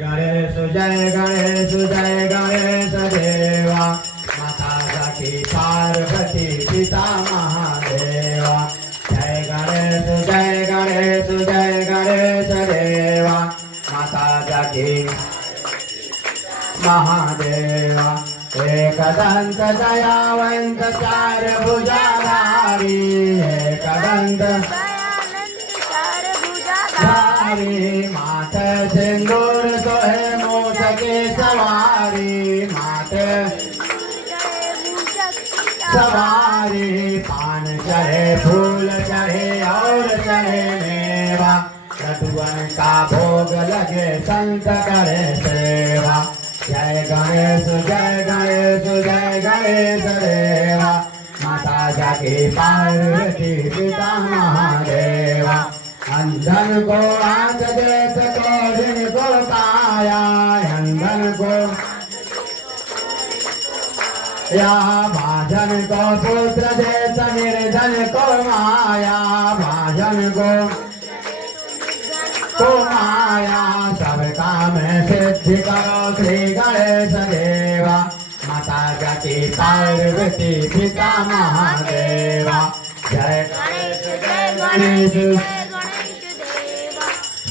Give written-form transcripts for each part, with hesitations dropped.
गणेश जय गणेश जय गणेश देवा माता जाकी पार्वती पिता महादेवा जय गणेश जय गणेश जय गणेश देवा माता जाकी महादेवा एकदंत दयावंत चार भुजाधारी एकदंत धारी मात सिंदूर सोहे मूठ के सवारी मात सवारी पान चढ़े फूल चढ़े और चढ़े मेवा लड्डुअन का भोग लगे संत करे सेवा जय गणेश जय गणेश जय गणेश देवा माता जाकी पार्वती पिता महादेवा अंधन को आंख देत को दिन को काया अंधन को या भाजन को पुत्र देत निर्धन को माया भाजन को माया सब काम सिद्धि करो श्री गणेश देवा माता जाकी पार्वती पिता महादेवा जय गणेश जय गणेश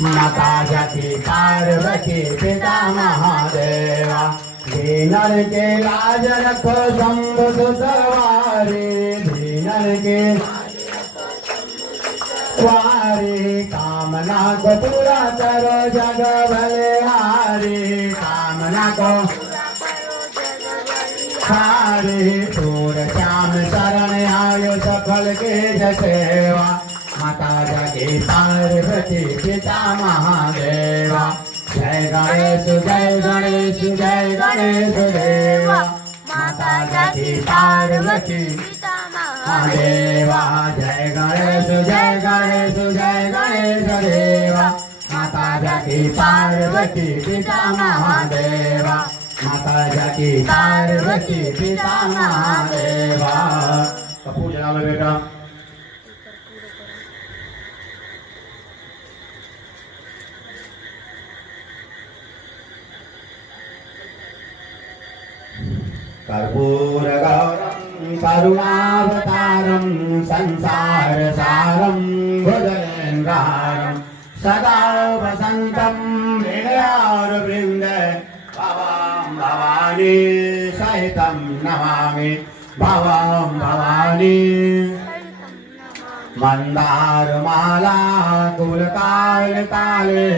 माता जाकी पार्वती पिता महादेवा दीनर के लाज रखो शंभु सुतवारी दीनर के वारी कामना को पूरा करो जग भले हारी कामना को हारी सूर श्याम शरण आयो सफल के सेवा माता जाकी पार्वती पिता महादेवा जय गणेश जय गणेश जय गणेश देवा माता जाकी पार्वती महादेवा जय गणेश जय गणेश जय गणेश देवा माता जाकी पार्वती पिता महादेवा माता जाकी पार्वती पिता महादेवा कपूर जला लो बेटा कर्पूरगौरं करुणावतारं संसारसारं भुजगेन्द्रहारं सदा वसन्तं हृदयारविन्दे भवां भवानी सहितं नमामि भवां भवानी मन्दारमाला कुलकालकाले